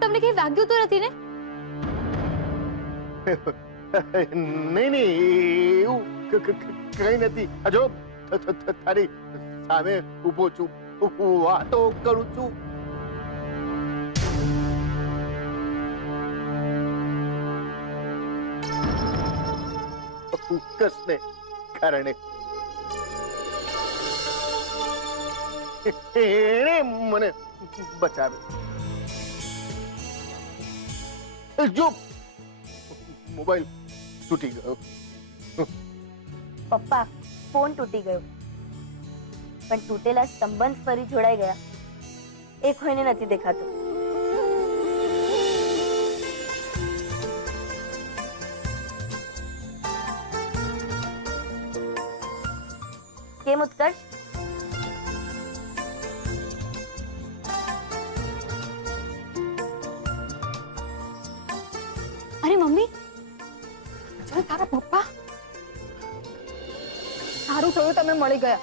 તમને કઈ વાગ્યું તો નથી ને? નહીં એવું કઈ નથી. જો તારી સામે ઉભો છું, વાતો કરું છું. ઉત્કર્ષને કારણે એણે મને બચાવે. જો મોબાઈલ તૂટી ગયો. પપ્પા, ફોન તૂટી ગયો, પણ તૂટેલા સંબંધ ફરી જોડાઈ ગયા એ કોઈને નથી દેખાતું. કેમ ઉત્કર્ષ? અરે મમ્મી, જો તારા પપ્પા, સારું થયું તમે મળી ગયા.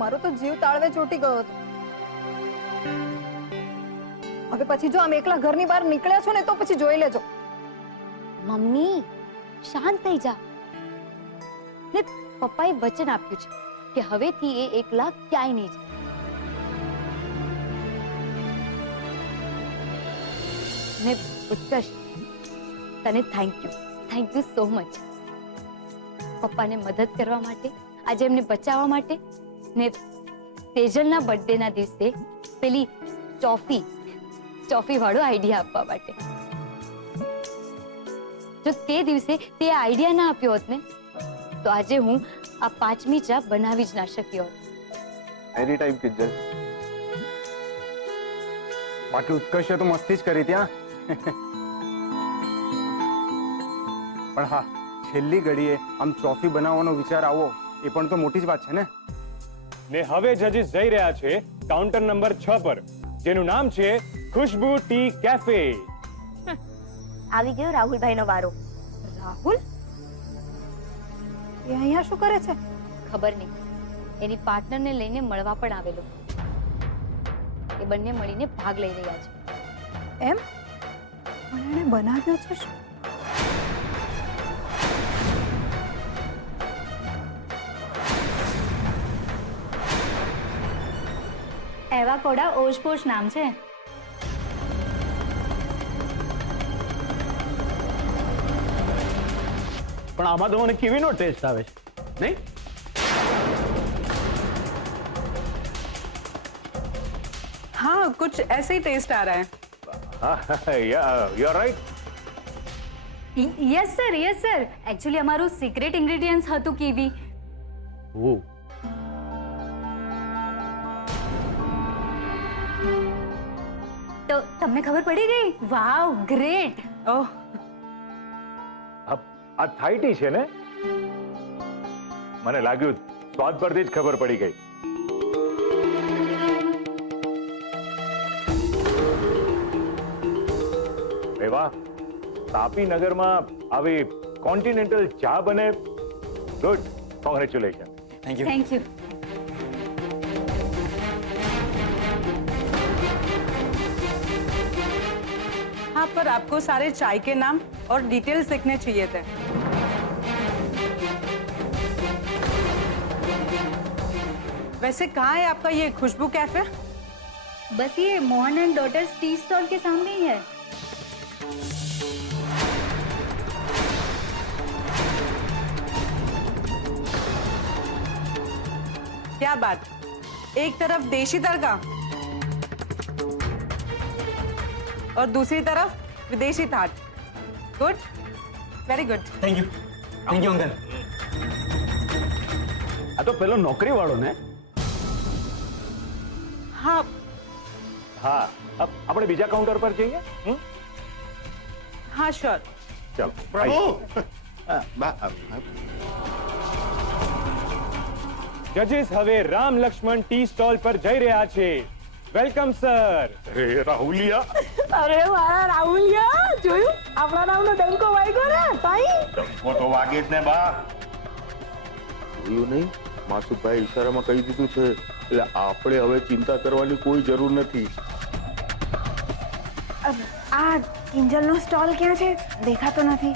મારો તો જીવ તાળવે ચોટી ગયો હતો. હવે પછી જો આમ એકલા ઘરની બહાર નીકળ્યા છો ને તો પછી જોઈ લેજો. મમ્મી શાંત થઈ જા. ને પપ્પાએ વચન આપ્યું છે કે હવેથી એ એકલા ક્યાંય નહીં જાય. ને ઉત્કર્ષ, તને થેન્ક યુ સો મચ. પપ્પાને મદદ કરવા માટે, આજે એમને બચાવવા માટે, ને તેજલના બર્થડેના દિવસે પેલી ચોફી વાળો આઈડિયા આપવા માટે. જો તે દિવસે તે આઈડિયા ના આપ્યો હોત ને તો આજે હું આ 5મી ચા બનાવી જ ના શક્યો હોત. એની ટાઈમ કિજલ. બાકી ઉત્કર્ષે તો મસ્તી જ કરી ત્યાં. પણ હા, છેલ્લી ઘડીએ આમ ટ્રોફી બનાવવાનો વિચાર આવો એ પણ તો મોટી જ વાત છે ને. ને હવે જજીસ જઈ રહ્યા છે કાઉન્ટર નંબર 6 પર, જેનું નામ છે ખુશ્બુ ટી કેફે. આવી ગયો રાહુલભાઈનો વારો. રાહુલ? એ અહીંયા શું કરે છે? ખબર નહીં, એની પાર્ટનરને લઈને મળવા પણ આવેલો. એ બંને મળીને ભાગ લઈ રહ્યા છે. એમ? પણ એણે બનાવ્યો છે શું? એવા કોડા ઓશપોશ નામ છે. પણ આમાં તો મને કીવીનો ટેસ્ટ આવે છે, નહીં? हाँ, कुछ ऐसे ही टेस्ट आ रहा है. You are right. Yes sir. Actually અમારું સિક્રેટ ઇન્ગ્રેડિયન્ટ્સ હતું કીવી. ઓહ, તો તમને ખબર પડી ગઈ? વાવ, ગ્રેટ. ओह, આ થાઈ ટી છે ને? મને લાગ્યું સ્વાદ પરથી જ ખબર પડી ગઈ. વાહ, તાપી નગરમાં આવી કોન્ટિનેન્ટલ ચા બને. Good, congratulation. Thank you. हाँ, पर आपको सारे चाय के नाम और डिटेल्स लिखने चाहिए थे. वैसे कहाँ है आपका ये खुशबू कैफे? बस ये Mohan and daughters tea stall के सामने ही है. क्या बात, एक तरफ देशी तड़का और दूसरी तरफ विदेशी थाट. Good, very good. Thank you uncle. આ તો પેલો નોકરી વાળો ને? हाँ, હા, આપણે બીજા કાઉન્ટર પર જઈએ. हाँ श्योर. ચાલો. પ્રભુ જજીસ હવે રામ લક્ષ્મણ ટી સ્ટોલ પર જઈ રહ્યા છે. Welcome sir. રાહુલિયા, अरे वाह राहुलिया, જોયું આપણા નામનો ડંકો વાગ્યો ને તાઈ. ડંકો તો વાગે જ ને બા. જોયું નહીં, માસુભાઈ ઈશારામાં કહી દીધું છે, એટલે આપણે હવે ચિંતા કરવાની કોઈ જરૂર નથી. આ કિંજલનો સ્ટોલ ક્યાં છે? દેખાતો નથી.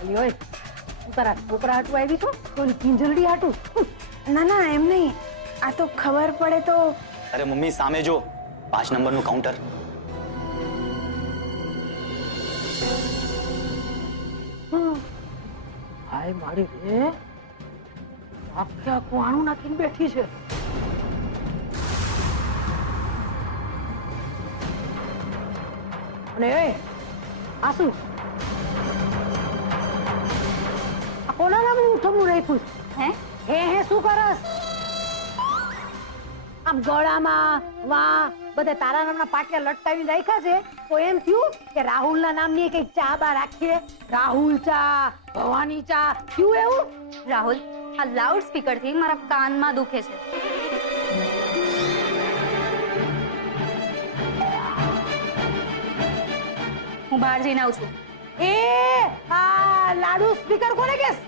અલી ઓય, તું તારા છોકરા હાટું આવી છો તો કિંજલડી હાટું? ના ના એમ નહીં, આ તો ખબર પડે તો. અરે મમ્મી સામે જો 5 નંબરનું કાઉન્ટર. હાય મારી રે, આખે આખું આણું નાખીને બેઠી છે. અને એ આ શું? આ કોના નામનું ઉઠમણું રાખ્યું છે? હે શું કરસ? આમ ગળામાં વાહ બધે તારા નામના પાટિયા લટકાવીને રાખ્યા છે તો એમ થયું કે રાહુલના નામની કઈક ચા બા રાખીએ. રાહુલ ચા, ભવાની ચા, થયું એવું? રાહુલ, આ લાઉડ સ્પીકર થી મારા કાનમાં દુખે છે. હું બહાર જઈને આવું છું. એ આ લાડુ સ્પીકર કોને કેસ?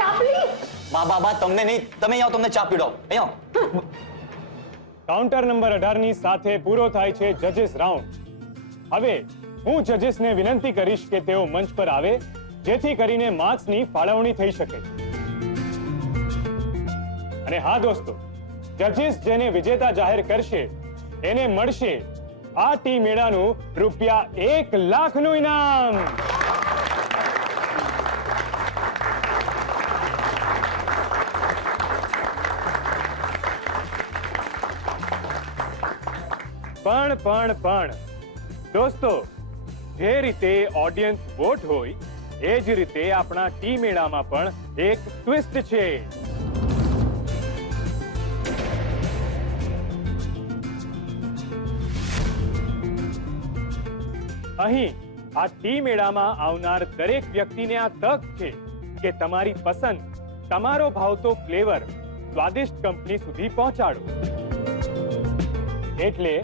ચાપલી બા તમને નહીં, તમે આવો, તમને ચા પીડાવ. અહીંયા કાઉન્ટર નંબર 18 ની સાથે પૂરો થાય છે જજીસ રાઉન્ડ. હવે હું જજીસને વિનંતી કરીશ કે તેઓ મંચ પર આવે જેથી કરીને માર્ક્સની ફાળવણી થઈ શકે. અને હા દોસ્તો, જજીસ જેને વિજેતા જાહેર કરશે એને મળશે આ ટી મેળાનું ₹1 લાખનું ઇનામ. પણ દોસ્તો, જે રીતે ઓડિયન્સ વોટ હોય એ જ રીતે આપણા ટી મેળામાં પણ એક ટ્વિસ્ટ છે. અહીં આ ટી મેળામાં આવનાર દરેક વ્યક્તિને આ તક છે કે તમારી પસંદ, તમારો ભાવતો ફ્લેવર સ્વાદિષ્ટ કંપની સુધી પહોંચાડો. એટલે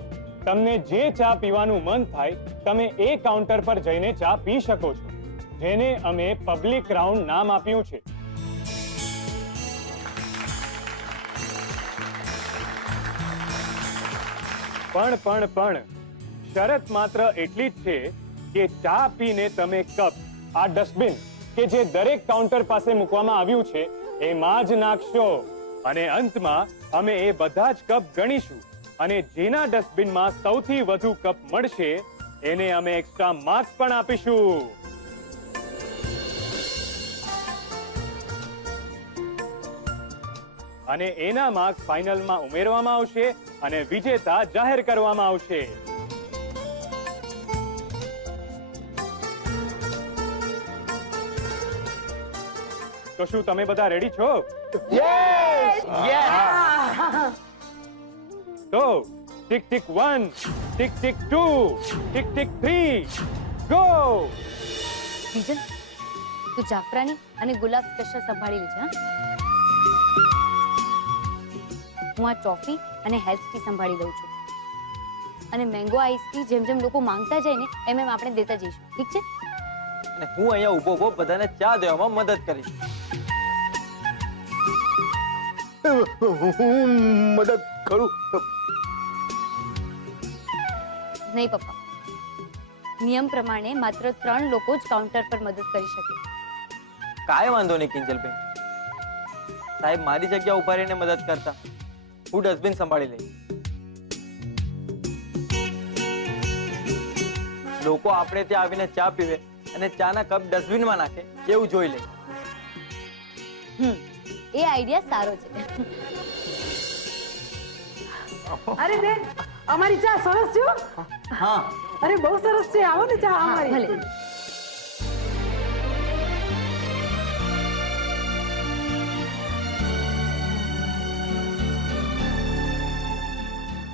તમને જે ચા પીવાનું મન થાય તમે એ કાઉન્ટર પર જઈને ચા પી શકો છો, જેને અમે પબ્લિક રાઉન્ડ નામ આપ્યું છે. પણ શરત માત્ર એટલી જ છે કે ચા પીને તમે કપ આ ડસ્ટબિન કે જે દરેક કાઉન્ટર પાસે મૂકવામાં આવ્યું છે એમાં જ નાખશો. અને અંતમાં અમે એ બધા જ કપ ગણીશું અને જેના ડસ્ટબિનમાં સૌથી વધુ કપ મળશે એને અમે એક્સ્ટ્રા માર્ક્સ પણ આપીશું. અને એના માર્ક્સ ફાઇનલમાં ઉમેરવામાં આવશે અને વિજેતા જાહેર કરવામાં આવશે. તો શું તમે બધા રેડી છો? તો tick tick 1, tick tick 2, tick tick 3, go. Bijal, તું જાફરાની અને ગુલાબ સ્પેશિયલ સંભાળી લેજે. હું આ ટોફી અને હેલ્થ ટી સંભાળી લઉં છું. અને મેંગો આઈસ ટી જેમ જેમ લોકો માંગતા જાય ને એમ એમ આપણે દેતા જઈશું. ઠીક છે? અને હું અહીંયા ઊભો બધાને ચા દેવામાં મદદ કરીશ. હું મદદ કરું? નહીં પપ્પા, નિયમ પ્રમાણે માત્ર 3 લોકો જ કાઉન્ટર પર મદદ કરી શકે. કાંઈ વાંધો નહીં કિંજલબેન સાહેબ, મારી જગ્યા ઉભા રહીને મદદ કરતા હું ડસ્ટબિન સંભાળી લઈશ. લોકો આપણે ત્યાં આવીને ચા પીવે અને ચાના કપ ડસ્ટબિનમાં નાખે એવું જોઈ લે. એ આઈડિયા સારો છે. અરે બેન, અમારી ચા સરસ છે. હા, અરે બહુ સરસ છે. આવો ને ચા અમારી. ભલે.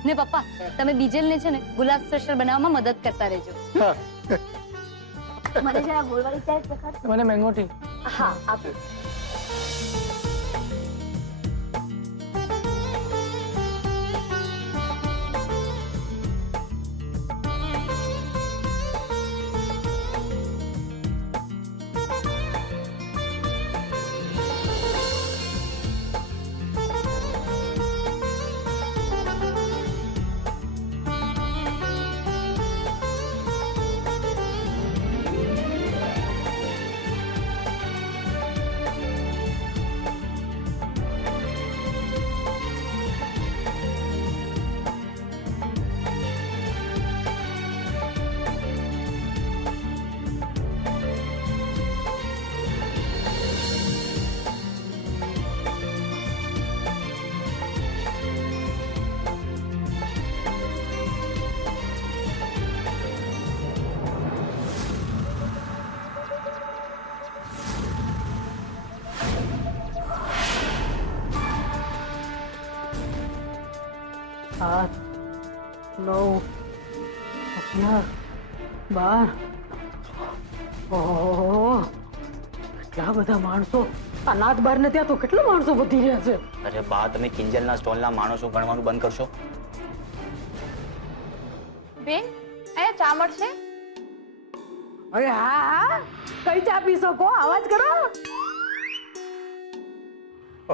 ને પપ્પા, તમે બીજલને છે ને ગુલાબ સ્પેશિયલ બનાવવામાં મદદ કરતા રહેજો. મને જરા ગોળવાળી ચા દેખાડ. મને મેંગો ટી. હા આપો. 7, 9, 11, 12. ઓહો, કેટલા બધા માણસો. આ નાત બાર ને ત્યાં તો કેટલા માણસો વધી રહ્યા છે. અરે બા, તમે કિંજલના સ્ટોલના માણસો ગણવાનું બંધ કરશો? બેન અહીંયા ચા મળશે? અરે હા હા, કઈ ચા પી શકો? અવાજ કરો.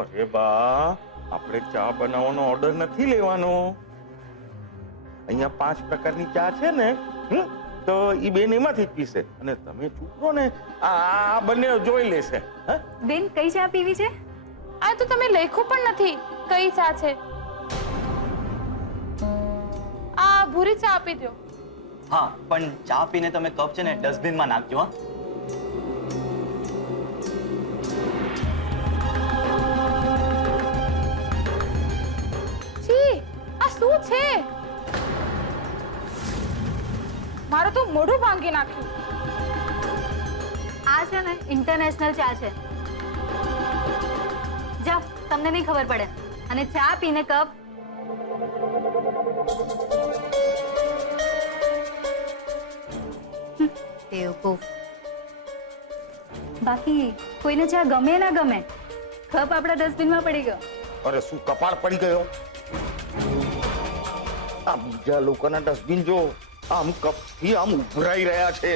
અરે બા, આપણે ચા બનાવવાનો ઓર્ડર નથી લેવાનો. અહીંયા 5 પ્રકારની ચા છે ને, તો ઈ બેન એમાંથી જ પીશે અને તમે ચૂપ રહો ને, આ બંને જોઈ લેશે. બેન કઈ ચા પીવી છે? આ તો તમે લખ્યું પણ નથી કઈ ચા છે. આ ભૂરી ચા આપી દો. હા, પણ ચા પીને તમે કપ છે ને ડસ્ટબિનમાં નાખજો. હા, છી, આ શું છે? મારું તો મોઢું ભાંગી નાખ્યું. આ છે ને ઇન્ટરનેશનલ ચા છે. જાઓ, તમને નહીં ખબર પડે. અને ચા પીને કપ. બેવકૂફ. બાકી કોઈને ચા ગમે ના ગમે, કપ આપણા ડસ્ટબિનમાં પડી ગયો. અરે શું કપાળ પડી ગયો? આ બીજા લોકોના ડસ્ટબિન જો આમ કપથી આમ ઉભરાઈ રહ્યા છે.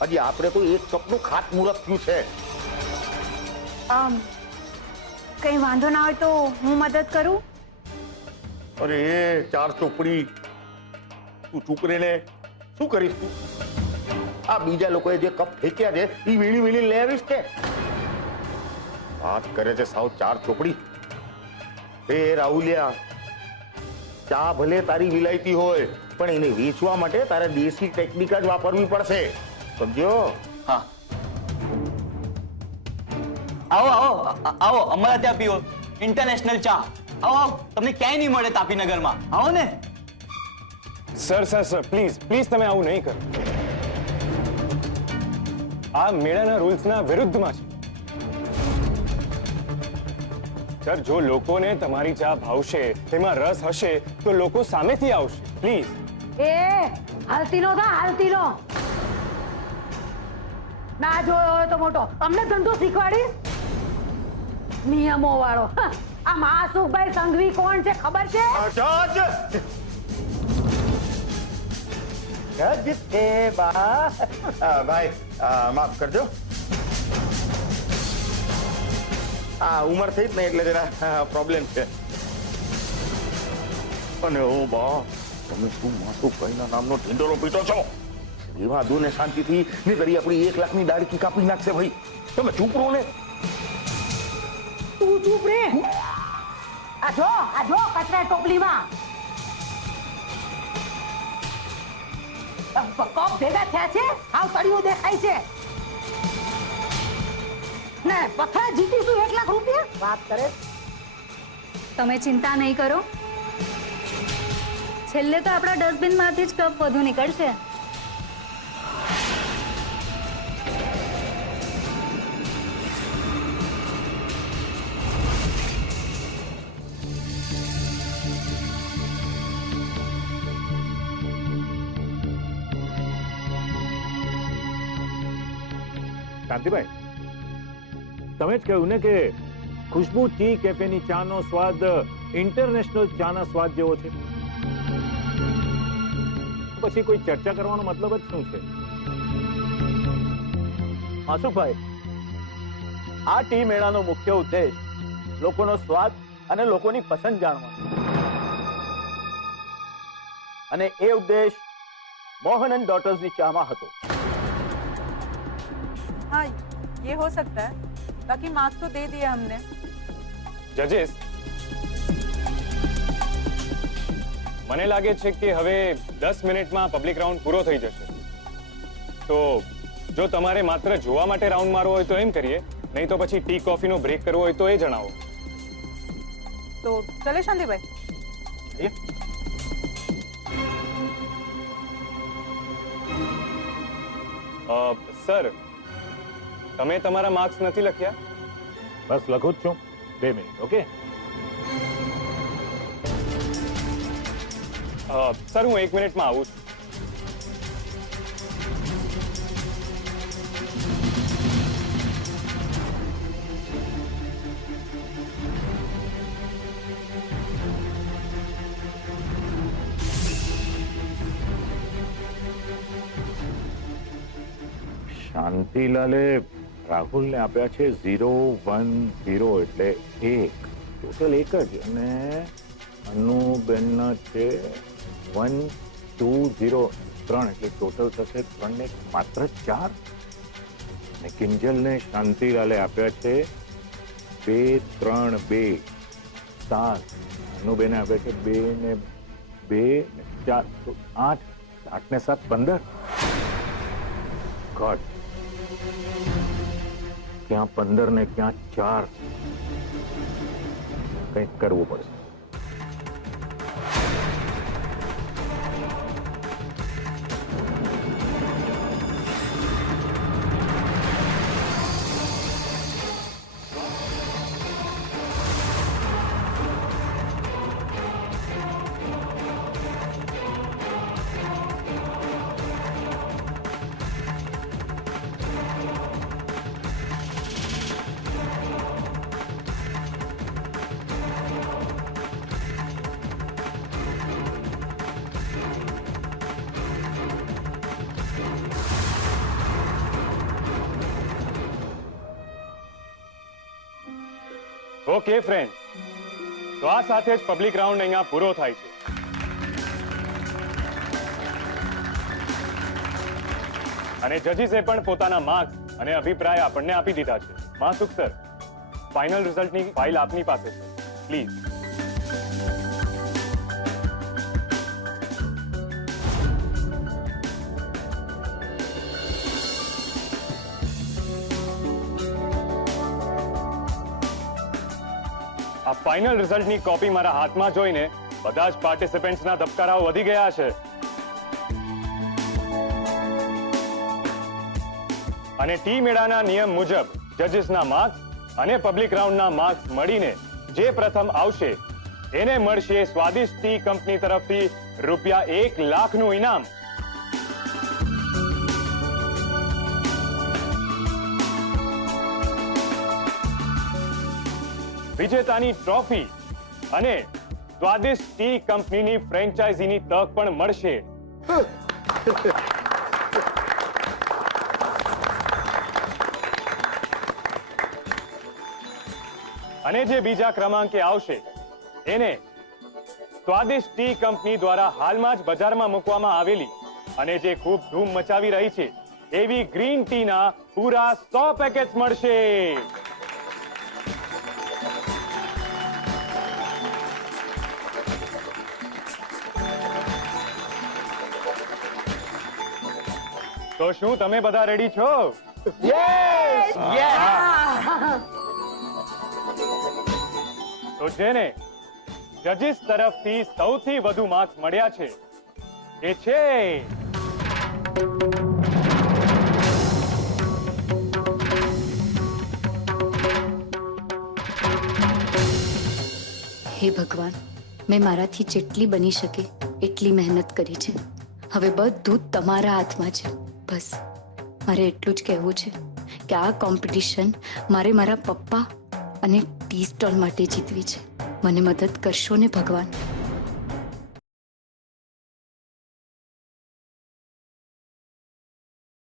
હજી આપણે તો એક કપનું ખાતમુહૂર્ત થયું છે. કઈ વાંધો ના હોય તો હું મદદ કરું? અરે ચાર ચોપડી, તું ચૂપ રહીને શું કરીશ તું? આ બીજા લોકોએ જે કપ ફેંક્યા છે એ વીણી વીણી લઈ આવીશ કે? વાત કરે છે સાવ ચાર ચોપડી. એ રાહુલિયા, ચા ભલે તારી વિલાયતી હોય પણ એને વેચવા માટે તારે દેશી ટેકનિક જ વાપરવી પડશે, સમજ્યો? હા. આવો આવો આવો, અમારા ત્યાં પીઓ ઇન્ટરનેશનલ ચા. આવો આવો, તમને ક્યાંય નહીં મળે તાપીનગરમાં. આવો ને. Sir sir sir, please please તમે આવું નહીં કરો. આ મેળાના રૂલ્સના વિરુદ્ધમાં છે. સર, જો લોકોને તમારી ચા ભાવશે, તેમાં રસ હશે તો લોકો સામેથી આવશે. પ્લીઝ. એ હાલતીનો થા, હાલતીનો. ના જોયો હોય તો મોટો. અમને ધંધો શીખવાડીશ? નિયમો વાળો. આ માસુભાઈ સંઘવી કોણ છે ખબર છે? ભાઈ માફ કરજો, આ ઉંમર થઈ જ ને એટલે જરા પ્રોબ્લેમ છે. અને ઓ બા, તમે શું માસુભાઈના નામનો ઢીંડોરો પીટો છો? એવા દો ને શાંતિથી, ને તરી આપણી 1 લાખની દાડકી કાપી નાખશે. ભાઈ તમે ચૂપ રહો ને. તું ચૂપ રે. આ જો કચરા ટોપલીમાં કપ ભેગા થયા છે. આવ તળિયું દેખાય છે ને. પથ્થર જીતીશું 1 લાખ રૂપિયા. વાત કરે. તમે ચિંતા નહીં કરો, છેલ્લે તો આપણા ડસ્ટબિનમાંથી જ કપ વધુ નીકળશે. શાંતિભાઈ, તમે જ કહ્યું ને કે ખુશ્બુ ટી કેફેની ચાનો સ્વાદ ઇન્ટરનેશનલ ચાના સ્વાદ જેવો છે. પછી કોઈ ચર્ચા કરવાનો મતલબ જ શું છે? માસુભાઈ, આ ટી મેળાનો મુખ્ય ઉદ્દેશ લોકોનો સ્વાદ અને લોકોની પસંદ જાણવાનો, અને એ ઉદ્દેશ મોહન એન્ડ ડોટર્સની ચામાં હતો. हाँ, ये हो सकता है. बाकी मार्क्स तो दे दिए हमने. જજીસ, મને લાગે છે કે હવે 10 મિનિટમાં પબ્લિક રાઉન્ડ પૂરો થઈ જશે. તો જો તમારે માત્ર જોવા માટે રાઉન્ડ મારવો હોય તો એમ કરીએ, નહીં તો પછી ટી કોફીનો બ્રેક કરવો હોય તો એ જણાવો. तो चले शांति भाई. સર, તમે તમારા માર્ક્સ નથી લખ્યા? બસ લખું જ છું. 2 મિનિટ. ઓકે. સર હું 1 મિનિટમાં આવું છું. શાંતિલાલે રાહુલને આપ્યા છે 010 એટલે 1, ટોટલ 1 જ. અને અનુબેનના છે 1203 એટલે ટોટલ થશે 3 ને માત્ર 4. અને કિંજલને શાંતિલાલે આપ્યા છે 232 7. અનુબેને આપ્યા છે 2 ને 4 તો 8. 8 ને 7 15. ગોડ, ક્યાં 15 ને ક્યાં 4. કંઈક કરવું પડશે. ઓકે ફ્રેન્ડ, તો આ સાથે જ પબ્લિક રાઉન્ડ અહીંયા પૂરો થાય છે. અને જજીસે પણ પોતાના માર્ક્સ અને અભિપ્રાય આપણને આપી દીધા છે. માસુક સર, ફાઇનલ રિઝલ્ટની ફાઇલ આપની પાસે છે, પ્લીઝ. આ ફાઇનલ રિઝલ્ટની કોપી મારા હાથમાં જોઈને બધા જ પાર્ટિસિપન્ટ્સના ધબકારાઓ વધી ગયા છે. અને ટી મેળાના નિયમ મુજબ જજીસના માર્ક્સ અને પબ્લિક રાઉન્ડના માર્ક્સ મળીને જે પ્રથમ આવશે એને મળશે સ્વાદિષ્ટ ટી કંપની તરફથી ₹1 લાખનું ઇનામ. વિજેતાની ટ્રોફી અને સ્વાદિષ્ટ ટી કંપનીની ફ્રેન્ચાઇઝીની તક પણ મળશે. અને જે બીજા ક્રમાંકે આવશે એને સ્વાદિષ્ટ ટી કંપની દ્વારા હાલમાં જ બજારમાં મૂકવામાં આવેલી અને જે ખૂબ ધૂમ મચાવી રહી છે એવી ગ્રીન ટીના પૂરા 100 પેકેટ્સ મળશે. તો શું તમે બધા રેડી છો? યસ તો જેને જજીસ તરફથી સૌથી વધુ માર્ક્સ મળ્યા છે એ છે હે ભગવાન, મેં મારાથી જેટલી બની શકે એટલી મહેનત કરી છે. હવે બધું તમારા હાથમાં છે. બસ મારે એટલું જ કહેવું છે કે આ કોમ્પિટિશન મારે મારા પપ્પા અને ટી સ્ટોલ માટે જીતવી છે. મને મદદ કરશો ને ભગવાન?